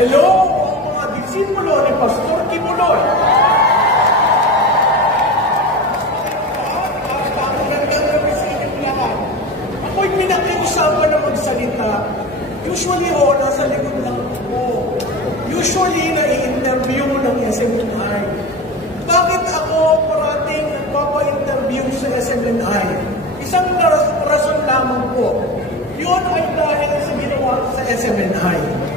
Hello, ang mga disipulo ni Pastor Kibuloy. Ako'y pinakiusapan na magsalita. Usually, nasa likod lang ako. Usually, nai-interview ng SMNI. Bakit ako parating nagpapa-interview sa SMNI? Isang rason lamang po. Yun ay dahil sa ginawa sa SMNI.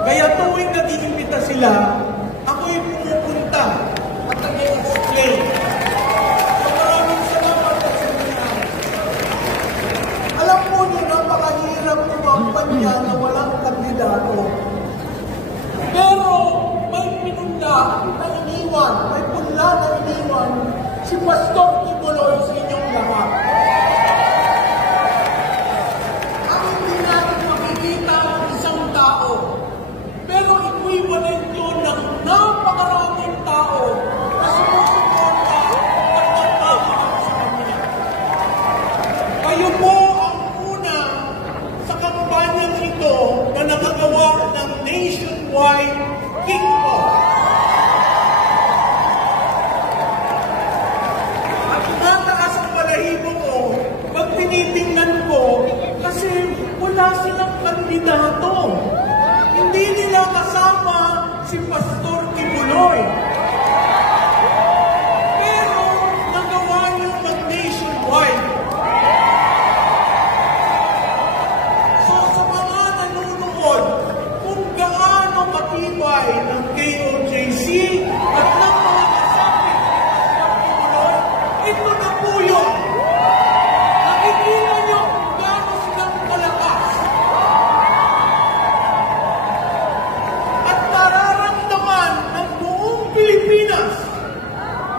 Kaya tuwing nag-iimbita sila, ako'y pumupunta at nag-i-explain. So maraming salamat sa SMNI. Alam po niyo, napakahirap kumampanya na walang kandidato. Pero may pinunda na iniwan, may punla na iniwan si Pastor Kibuloy sa inyong lahat. Ang hindi natin makikita ang isang tao, pero equivalent yun ng napakaraming tao na sumusuporta at nagmamahal sa kanya. Kayo po ang una sa kampanyang ito na nakagawa ng nationwide kick-off. At mataas ang balahibo ko pag tinitingnan ko kasi wala silang kandidato. Hindi nila kasama si Pastor Kibuloy. Pero nagawa niyo ng nationwide. So sa mga nanonood, kung gaano matibay ng KOJC at ng mga kasabi ni Pastor Kibuloy, ito na po yun. Nakikita niyo kung gaano silang kalakas. At nararamdaman ng buong Pilipinas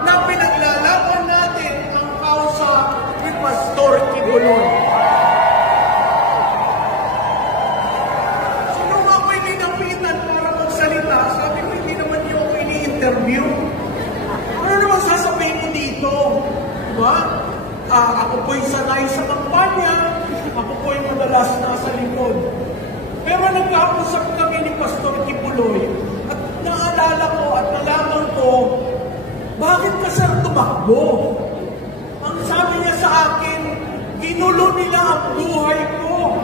na pinaglalaban natin ang kausa ni Pastor Kibuloy. Sino nga ako'y ninapitan para magsalita? Sabi ko, hindi naman niyo ako ini-interview. Ano naman sasabihin mo dito? Diba? Ako po'y sanay sa kampanya. Ako po'y madalas nasa likod. Pero nagkausap kami ni Pastor Kibuloy at naalala ko at nalaman ko, bakit ka sir tumakbo? Ang sabi niya sa akin, ginulo nila ang buhay ko.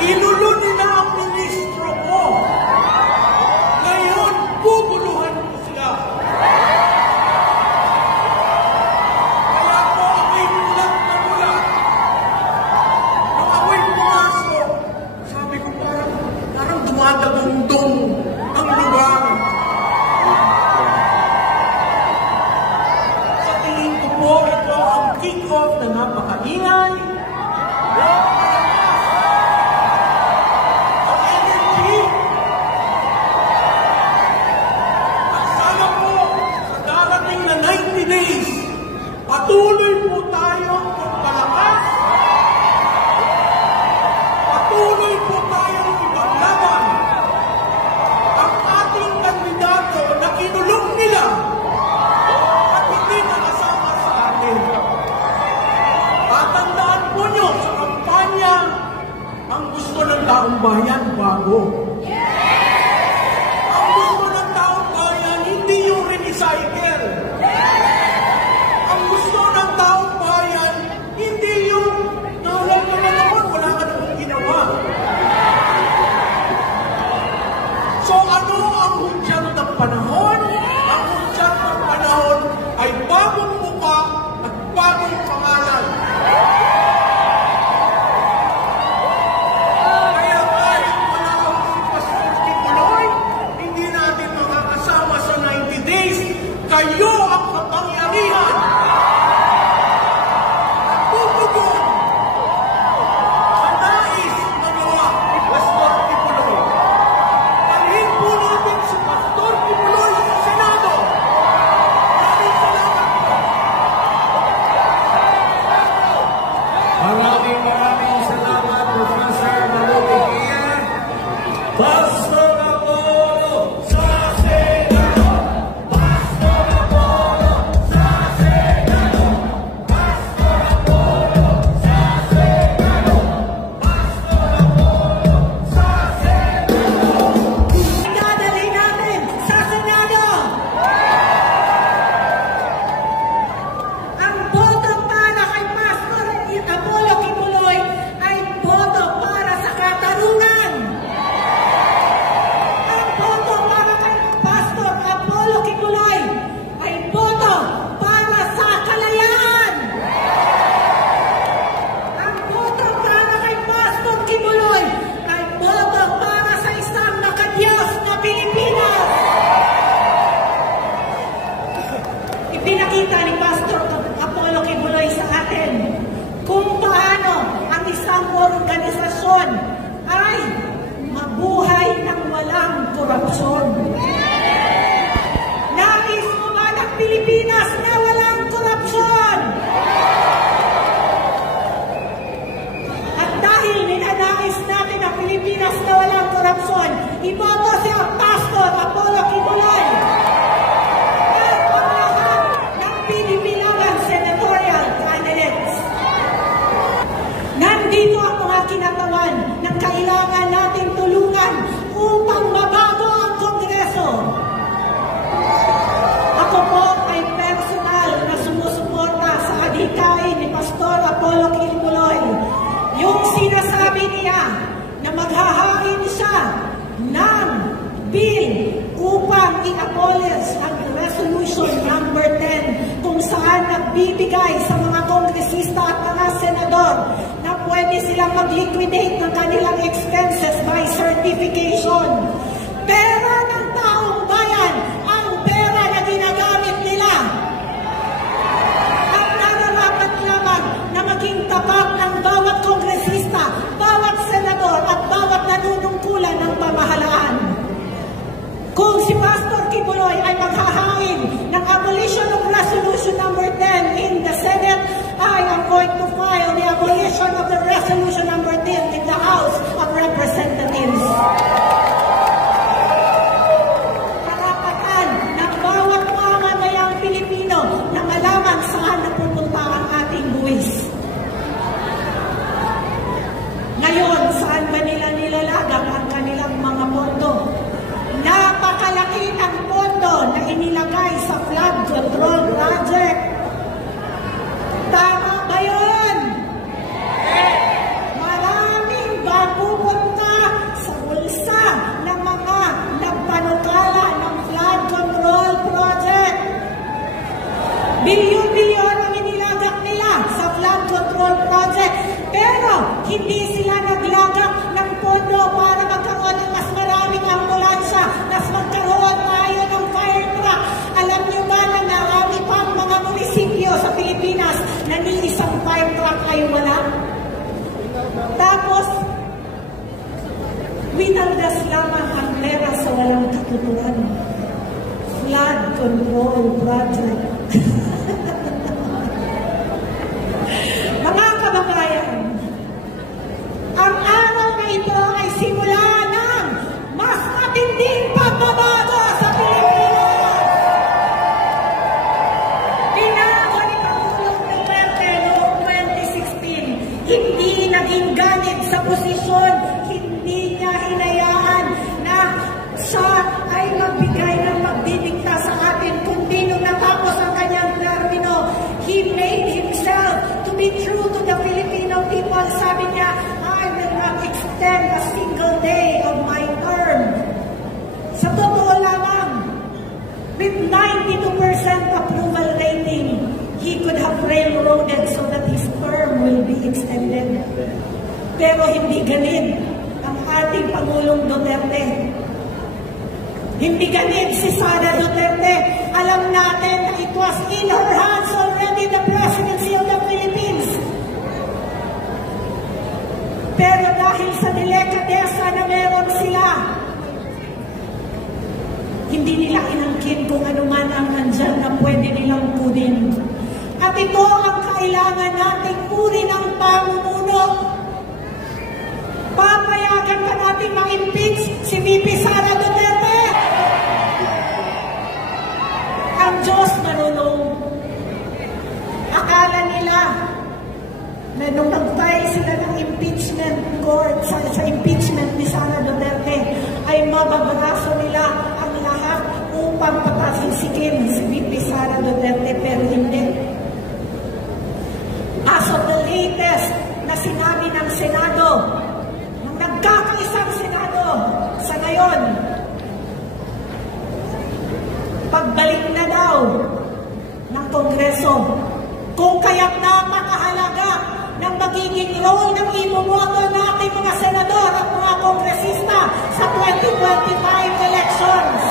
Ginulo nila ang ministro ko. Ngayon, guguluhan ko sila. Kaya ako ako'y mulat na mulat. Nung ako'y pumasok, sabi ko parang dumadagundong ang lugar. Sa tingin ko po, ito ang kick-off na napakaingay. Ang energy. At sana po, sa darating na 90 days, patuloy po tayong magpalakas. Patuloy po tayong ipaglaban ang ating kandidato na kinulong nila at hindi nakasama sa atin. Tatandaan po nyo sa kampanya, ang gusto ng taong bayan bago. Ang gusto ng taong bayan hindi yung recycle. Ang gusto ng taong bayan hindi yung nahalal ka na naman, wala ka namang ginawa. So ano ang hudyat ng panahon? Ang hudyat ng panahon ay bagong mukha at bagong pangalan. Kaya kahit wala akong nais natin ang Pilipinas na walang korupsyon. Iboto si Pastor Apollo Kibuloy. At ang lahat ng Pilipinas senatorial candidates. Nandito ang mga kinatawan ng kailangan nating tulungan upang mabago ang Kongreso. Ako po ay personal na sumusuporta sa adhikain ni Pastor Apollo Kibuloy. Yung sinasabi niya na maghahain siya ng bill upang i-abolish ang Resolution number 10 kung saan nagbibigay sa mga kongresista at mga senador na pwede silang mag-liquidate ng kanilang expenses by certification. Pera ng taong bayan ang pera na ginagamit nila. At nararapat lamang na maging tapat ng bawat kongresista, bawat senador at bawat nanunungkulan ng pamahalaan. Kung si Pastor Kibuloy ay maghahain ng abolition of Resolution number 10 in the Senate, I am going to file the abolition of the Resolution number 10 in the House of Representatives. Karapatan ng bawat mamamayang Pilipino na malaman saan napupunta ang ating buwis. Ngayon, saan ba nila nilalagak ang kanilang mga pondo? Napakalaki ng pondo na inilagay sa flood control project. Tama ba yun? Maraming pupunta sa bulsa ng mga nagpanukala ng flood control project. Bilyon-bilyon ang inilagak nila sa flood control project. Pero hindi sila naglagak ng pondo para magkaroon ng mas maraming ambulansya, mas magkaroon tayo ng fire truck. Alam niyo ba na marami pang mga munisipyo sa Pilipinas na ni isang fire truck ay wala? Tapos, winaldas lamang ang pera sa walang katuturan. Flood control project. Mga kababayan, ang araw na ito ay simula ng mas matinding pagbabago sa Pilipinas. Binago ni Pangulong Duterte noong 2016, hindi naging ganit sa posisyon, hindi niya hinayaan na siya ay magbigay ng magdidikta sa atin, kundi nung natapos ang kanyang termino, he made himself to be true to the Filipino people. Sabi niya, I will not extend a single day of my term. Sa totoo lamang, with 92% approval rating, he could have railroaded so that his term will be extended. Pero hindi ganun ang ating Pangulong Duterte. Hindi ganun si Sara Duterte. Alam natin na it was in her hands already the presidency of the Philippines. Pero dahil sa delikadesa na meron sila, hindi nila inangkin kung ano man ang nandyan na pwede nilang kunin. At ito ang kailangan nating uri ng pamumuno. Papayagan ka natin ma-impeach si VP Sara Duterte. Ang Diyos marunong. Akala nila na nung nag-file sila ng impeachment court sa impeachment ni Sara Duterte ay mababraso nila ang lahat upang patasisikin si VP Sara Duterte, pero hindi. As of the latest na sinabi ng Senado, ng nagkakaisang Senado sa ngayon, pagbalik na daw ng Kongreso, kung kaya't napakahalaga ng magiging role ng ibumoto natin mga senador at mga kongresista sa 2025 elections.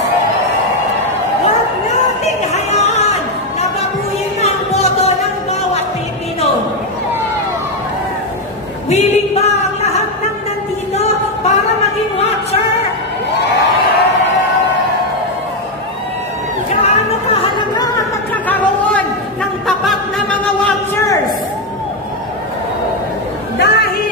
Huwag nating hayaan na babuyin ang boto ng bawat Pilipino. Willing ba ang lahat ng nandito para maging watcher? Gaano kahalaga ang magkakaroon ng tapat na mga watchers? Dahil